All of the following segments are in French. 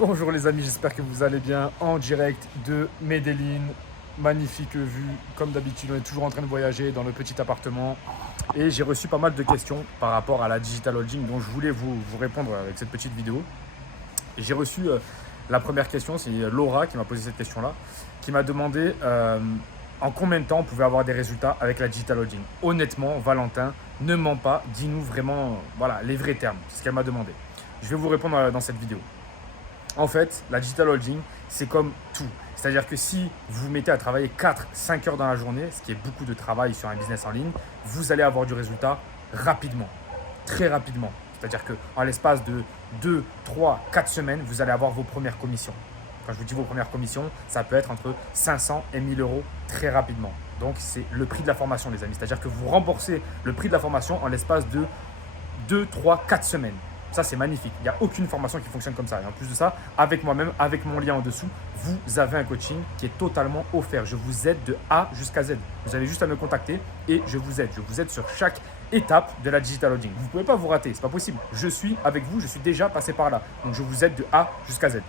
Bonjour les amis, j'espère que vous allez bien en direct de Medellin. Magnifique vue, comme d'habitude on est toujours en train de voyager dans le petit appartement. Et j'ai reçu pas mal de questions par rapport à la digital holding dont je voulais vous répondre avec cette petite vidéo. Et j'ai reçu la première question, c'est Laura qui m'a posé cette question-là, qui m'a demandé en combien de temps on pouvait avoir des résultats avec la digital holding. Honnêtement, Valentin, ne mens pas, dis-nous vraiment voilà, les vrais termes, c'est ce qu'elle m'a demandé. Je vais vous répondre dans cette vidéo. En fait, la digital holding, c'est comme tout. C'est-à-dire que si vous vous mettez à travailler 4-5 heures dans la journée, ce qui est beaucoup de travail sur un business en ligne, vous allez avoir du résultat rapidement, très rapidement. C'est-à-dire qu'en l'espace de 2, 3, 4 semaines, vous allez avoir vos premières commissions. Quand je vous dis vos premières commissions, ça peut être entre 500 et 1000 euros très rapidement. Donc, c'est le prix de la formation, les amis. C'est-à-dire que vous remboursez le prix de la formation en l'espace de 2, 3, 4 semaines. Ça, c'est magnifique. Il n'y a aucune formation qui fonctionne comme ça. Et en plus de ça, avec moi-même, avec mon lien en dessous, vous avez un coaching qui est totalement offert. Je vous aide de A jusqu'à Z. Vous avez juste à me contacter et je vous aide. Je vous aide sur chaque étape de la digital holding. Vous ne pouvez pas vous rater, ce n'est pas possible. Je suis avec vous, je suis déjà passé par là. Donc, je vous aide de A jusqu'à Z.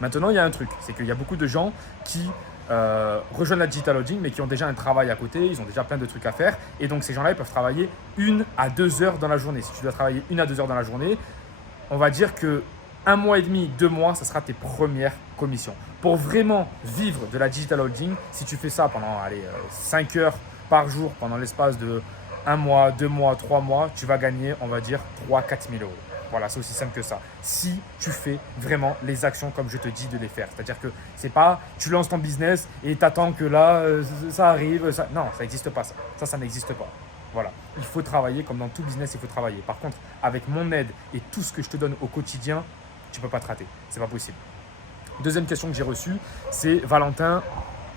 Maintenant, il y a un truc, c'est qu'il y a beaucoup de gens qui rejoignent la digital holding mais qui ont déjà un travail à côté, ils ont déjà plein de trucs à faire et donc ces gens-là ils peuvent travailler 1 à 2 heures dans la journée. Si tu dois travailler 1 à 2 heures dans la journée, on va dire que 1 mois et demi, 2 mois, ça sera tes premières commissions. Pour vraiment vivre de la digital holding, si tu fais ça pendant 5 heures par jour pendant l'espace de 1 mois, 2 mois, 3 mois, tu vas gagner, on va dire 3-4 000 euros. Voilà, c'est aussi simple que ça. Si tu fais vraiment les actions comme je te dis de les faire. C'est-à-dire que c'est pas tu lances ton business et tu attends que là, ça arrive. Ça... Non, ça n'existe pas ça. Ça n'existe pas. Voilà. Il faut travailler comme dans tout business, il faut travailler. Par contre, avec mon aide et tout ce que je te donne au quotidien, tu ne peux pas te rater. C'est pas possible. Deuxième question que j'ai reçue, c'est Valentin.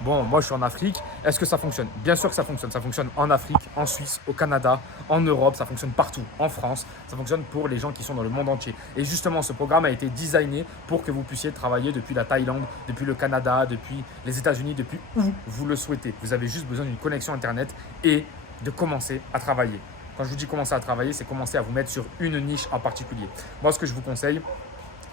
Bon, moi je suis en Afrique, est-ce que ça fonctionne? Bien sûr que ça fonctionne. Ça fonctionne en Afrique, en Suisse, au Canada, en Europe, ça fonctionne partout, en France. Ça fonctionne pour les gens qui sont dans le monde entier. Et justement, ce programme a été designé pour que vous puissiez travailler depuis la Thaïlande, depuis le Canada, depuis les États-Unis, depuis où vous le souhaitez. Vous avez juste besoin d'une connexion Internet et de commencer à travailler. Quand je vous dis commencer à travailler, c'est commencer à vous mettre sur une niche en particulier. Moi, ce que je vous conseille,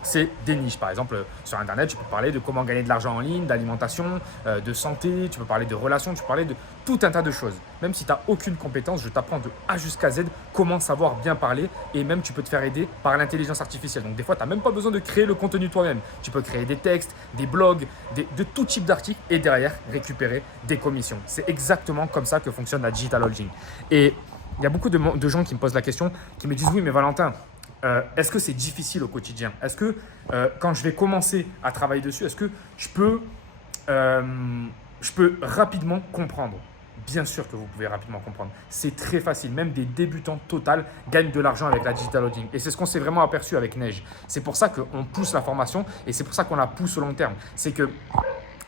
c'est des niches. Par exemple, sur Internet, tu peux parler de comment gagner de l'argent en ligne, d'alimentation, de santé, tu peux parler de relations, tu peux parler de tout un tas de choses. Même si tu n'as aucune compétence, je t'apprends de A jusqu'à Z comment savoir bien parler et même tu peux te faire aider par l'intelligence artificielle. Donc des fois, tu n'as même pas besoin de créer le contenu toi-même. Tu peux créer des textes, des blogs, de tout type d'articles et derrière récupérer des commissions. C'est exactement comme ça que fonctionne la digital holding. Et il y a beaucoup de gens qui me posent la question, qui me disent oui, mais Valentin, est-ce que c'est difficile au quotidien? Est-ce que quand je vais commencer à travailler dessus, est-ce que je peux rapidement comprendre? Bien sûr que vous pouvez rapidement comprendre. C'est très facile. Même des débutants total gagnent de l'argent avec la digital holding. Et c'est ce qu'on s'est vraiment aperçu avec Neige. C'est pour ça qu'on pousse la formation et c'est pour ça qu'on la pousse au long terme. C'est que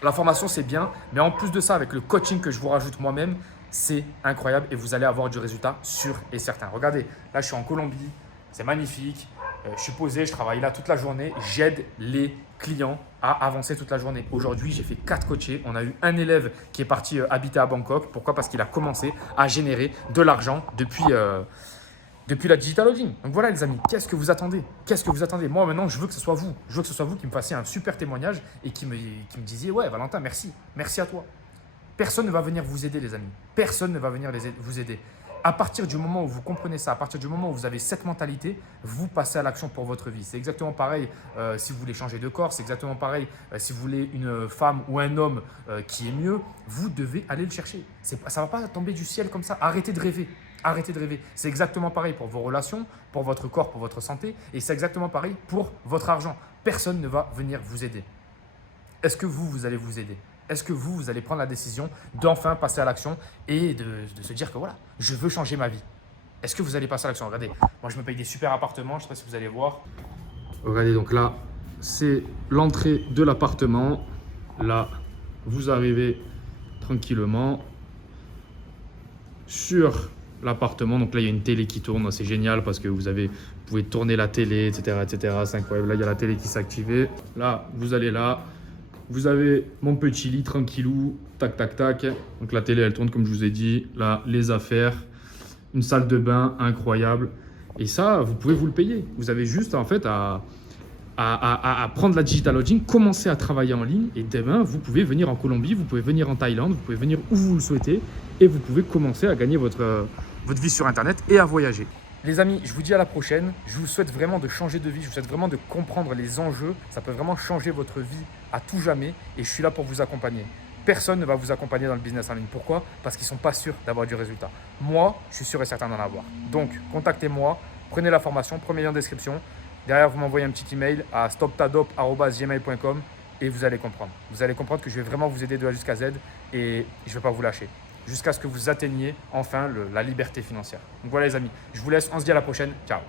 la formation, c'est bien, mais en plus de ça, avec le coaching que je vous rajoute moi-même, c'est incroyable et vous allez avoir du résultat sûr et certain. Regardez, là, je suis en Colombie. C'est magnifique. Je suis posé, je travaille là toute la journée. J'aide les clients à avancer toute la journée. Aujourd'hui, j'ai fait 4 coachés. On a eu un élève qui est parti habiter à Bangkok. Pourquoi? Parce qu'il a commencé à générer de l'argent depuis la digital holding. Donc voilà les amis, qu'est-ce que vous attendez? Qu'est-ce que vous attendez? Moi maintenant, je veux que ce soit vous. Je veux que ce soit vous qui me fassiez un super témoignage et qui me disiez « Ouais Valentin, merci. Merci à toi. » Personne ne va venir vous aider les amis. Personne ne va venir vous aider. À partir du moment où vous comprenez ça, à partir du moment où vous avez cette mentalité, vous passez à l'action pour votre vie. C'est exactement pareil si vous voulez changer de corps, c'est exactement pareil si vous voulez une femme ou un homme qui est mieux, vous devez aller le chercher. Ça ne va pas tomber du ciel comme ça. Arrêtez de rêver. Arrêtez de rêver. C'est exactement pareil pour vos relations, pour votre corps, pour votre santé et c'est exactement pareil pour votre argent. Personne ne va venir vous aider. Est-ce que vous allez vous aider? Est-ce que vous allez prendre la décision d'enfin passer à l'action et de se dire que voilà, je veux changer ma vie? Est-ce que vous allez passer à l'action? Regardez, moi je me paye des super appartements, je ne sais pas si vous allez voir. Regardez, donc là, c'est l'entrée de l'appartement. Là, vous arrivez tranquillement sur l'appartement. Donc là, il y a une télé qui tourne, c'est génial parce que vous pouvez tourner la télé, etc. etc. C'est incroyable. Là, il y a la télé qui s'est activée. Là, vous allez là. Vous avez mon petit lit tranquillou, tac, tac, tac. Donc la télé, elle tourne comme je vous ai dit. Là, les affaires, une salle de bain incroyable. Et ça, vous pouvez vous le payer. Vous avez juste en fait à à prendre la digital lodging, commencer à travailler en ligne et demain, vous pouvez venir en Colombie, vous pouvez venir en Thaïlande, vous pouvez venir où vous le souhaitez et vous pouvez commencer à gagner votre vie sur Internet et à voyager. Les amis, je vous dis à la prochaine. Je vous souhaite vraiment de changer de vie, je vous souhaite vraiment de comprendre les enjeux. Ça peut vraiment changer votre vie à tout jamais et je suis là pour vous accompagner. Personne ne va vous accompagner dans le business en ligne. Pourquoi? Parce qu'ils ne sont pas sûrs d'avoir du résultat. Moi, je suis sûr et certain d'en avoir. Donc, contactez-moi, prenez la formation, premier lien en description. Derrière, vous m'envoyez un petit email à stoptadop@gmail.com et vous allez comprendre. Vous allez comprendre que je vais vraiment vous aider de A jusqu'à Z et je ne vais pas vous lâcher jusqu'à ce que vous atteigniez enfin la liberté financière. Donc voilà les amis, je vous laisse, on se dit à la prochaine, ciao.